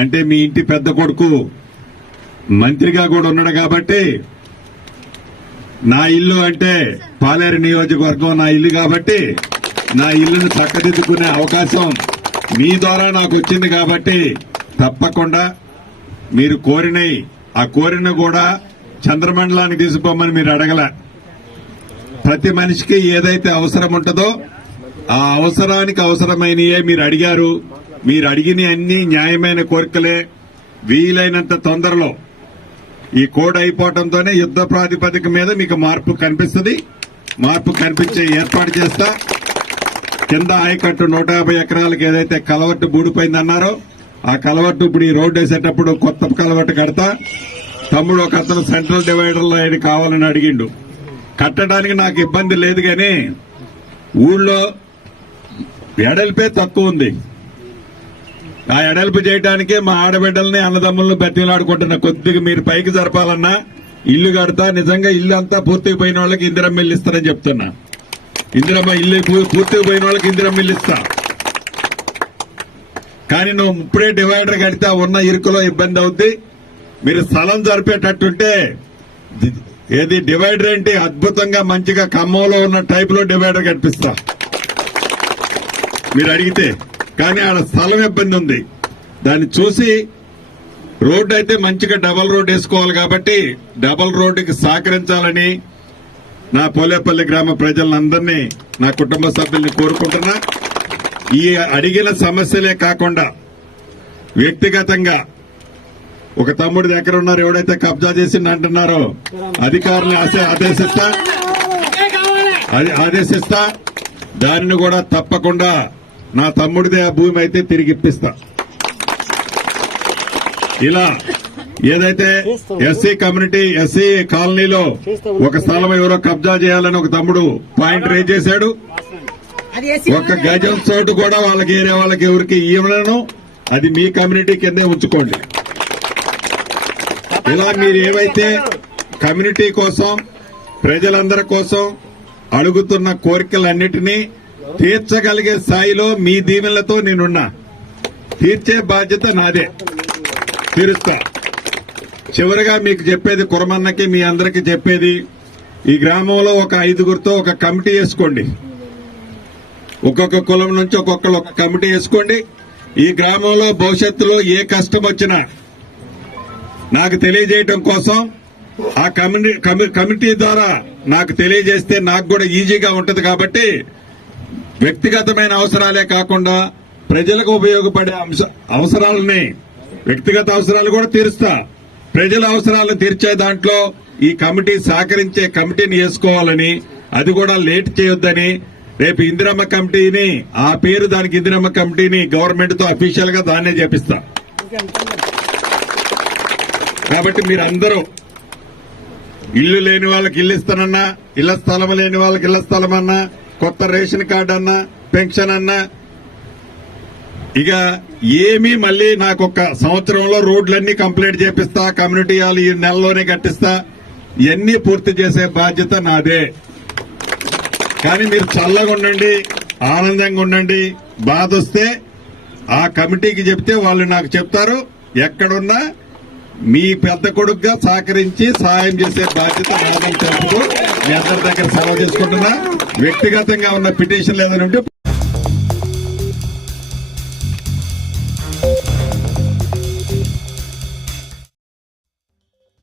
అంటే మీ ఇంటి పెద్ద కొడుకు మంత్రిగా కూడా ఉన్నాడు కాబట్టి నా ఇల్లు అంటే పాలేరు నియోజకవర్గం నా ఇల్లు కాబట్టి నా ఇల్లును చక్కదిద్దుకునే అవకాశం మీ ద్వారా నాకు వచ్చింది కాబట్టి తప్పకుండా మీరు ఆ కోరిన కూడా చంద్రమండలానికి తీసుకుపోమని మీరు అడగల. ప్రతి మనిషికి ఏదైతే అవసరం ఉంటుందో ఆ అవసరానికి అవసరమైనయే మీరు అడిగారు. మీరు అడిగిన అన్ని న్యాయమైన కోరికలే. వీలైనంత తొందరలో ఈ కోడ్ అయిపోవడంతోనే యుద్ధ ప్రాతిపదిక మీద మీకు మార్పు కనిపిస్తుంది. మార్పు కనిపించే ఏర్పాటు చేస్తా. కింద ఆయకట్టు 150 ఎకరాలకు ఏదైతే కలవట్టు బూడిపోయిందన్నారో ఆ కలవట్టు ఇప్పుడు ఈ రోడ్డు వేసేటప్పుడు కొత్త కలవట్టు కడతా. తమ్ముడు ఒక అతను సెంట్రల్ డివైడర్లో ఆయన కావాలని అడిగిండు. కట్టడానికి నాకు ఇబ్బంది లేదు, కానీ ఊళ్ళో ఎడల్పే తక్కువ ఉంది. ఆ ఎడల్పు చేయడానికే మా ఆడబిడ్డల్ని అన్నదమ్ములను బతిలాడుకుంటున్నా. కొద్దిగా మీరు పైకి జరపాలన్నా ఇల్లు కడతా. నిజంగా ఇల్లు అంతా పూర్తిగా పోయిన వాళ్ళకి ఇందిరమ్మ ఇల్లు ఇస్తారని చెప్తున్నా. ఇందిరమ్మ ఇల్లు పూర్తిగా పోయిన వాళ్ళకి ఇందిరమ్మ ఇల్లు ఇస్తా. కానీ నువ్వు ఇప్పుడే డివైడర్ కడితే ఉన్న ఇరుకులో ఇబ్బంది అవుద్ది. మీరు స్థలం జరిపేటట్టుంటే ఏది డివైడర్ ఏంటి అద్భుతంగా మంచిగా ఖమ్మంలో ఉన్న టైప్ లో డివైడర్ కనిపిస్తా మీరు అడిగితే. కానీ ఆడ స్థలం ఇబ్బంది ఉంది. దాన్ని చూసి రోడ్డు అయితే మంచిగా డబల్ రోడ్ వేసుకోవాలి కాబట్టి డబల్ రోడ్డుకి సహకరించాలని నా పోలేపల్లి గ్రామ ప్రజలందరినీ నా కుటుంబ సభ్యుల్ని కోరుకుంటున్నా. ఈ అడిగిన సమస్యలే కాకుండా వ్యక్తిగతంగా ఒక తమ్ముడి దగ్గర ఉన్నారు, ఎవడైతే కబ్జా చేసింది అంటున్నారో అధికారులను ఆదేశిస్తా. దానిని కూడా తప్పకుండా నా తమ్ముడిదే ఆ భూమి అయితే తిరిగి ఇప్పిస్తా. ఇలా ఏదైతే ఎస్సీ కాలనీలో ఒక స్థలం ఎవరో కబ్జా చేయాలని ఒక తమ్ముడు పాయింట్ రేజ్ చేశాడు. ఒక గజం చోటు కూడా వాళ్ళకి ఏరే వాళ్ళకి ఎవరికి ఇవ్వలను. అది మీ కమ్యూనిటీ కిందే ఉంచుకోండి. ఇలా మీరు ఏవైతే కమ్యూనిటీ కోసం ప్రజలందరి కోసం అడుగుతున్న కోరికలన్నిటినీ తీర్చగలిగే స్థాయిలో మీ దీవెనలతో నేనున్నా. తీర్చే బాధ్యత నాదే, తీరుస్తా. చివరిగా మీకు చెప్పేది, కురమన్నకి మీ అందరికీ చెప్పేది, ఈ గ్రామంలో ఒక 5గురితో ఒక కమిటీ వేసుకోండి. ఒక్కొక్క కులం నుంచి ఒక్కొక్కరు ఒక కమిటీ వేసుకోండి. ఈ గ్రామంలో భవిష్యత్తులో ఏ కష్టం వచ్చినా నాకు తెలియజేయటం కోసం ఆ కమిటీ ద్వారా నాకు తెలియజేస్తే నాకు కూడా ఈజీగా ఉంటది. కాబట్టి వ్యక్తిగతమైన అవసరాలే కాకుండా ప్రజలకు ఉపయోగపడే అవసరాలని, వ్యక్తిగత అవసరాలు కూడా తీరుస్తా. ప్రజల అవసరాలను తీర్చే దాంట్లో ఈ కమిటీ సహకరించే కమిటీని వేసుకోవాలని, అది కూడా లేట్ చేయొద్దని, రేపు ఇందిరమ్మ కమిటీని ఆ పేరు దానికి ఇందిరమ్మ కమిటీని గవర్నమెంట్ తో అఫీషియల్ గా దాన్నే చేపిస్తా. కాబట్టి మీరందరూ ఇల్లు లేని వాళ్ళకి ఇల్లు ఇస్తానన్నా, ఇళ్ల స్థలం లేని వాళ్ళకి ఇళ్ల స్థలం అన్నా, కొత్త రేషన్ కార్డు అన్నా, పెన్షన్ అన్నా, ఇక ఏమీ మళ్ళీ నాకు ఒక సంవత్సరంలో రోడ్లన్నీ కంప్లీట్ చేపిస్తా, కమ్యూనిటీ హాల్ ఈ నెలలోనే కట్టిస్తా, ఇవన్నీ పూర్తి చేసే బాధ్యత నాదే. కానీ మీరు చల్లగా ఉండండి, ఆనందంగా ఉండండి. బాధ వస్తే ఆ కమిటీకి చెప్తే వాళ్ళు నాకు చెప్తారు. ఎక్కడున్నా మీ పెద్ద కొడుకుగా సహకరించి సహాయం చేసే బాధ్యత నాదని తెలుపుతూ మీ అందరి దగ్గర సెలవు చేసుకుంటున్నా. వ్యక్తిగతంగా ఉన్న పిటిషన్లు ఏదైనా ఉంటే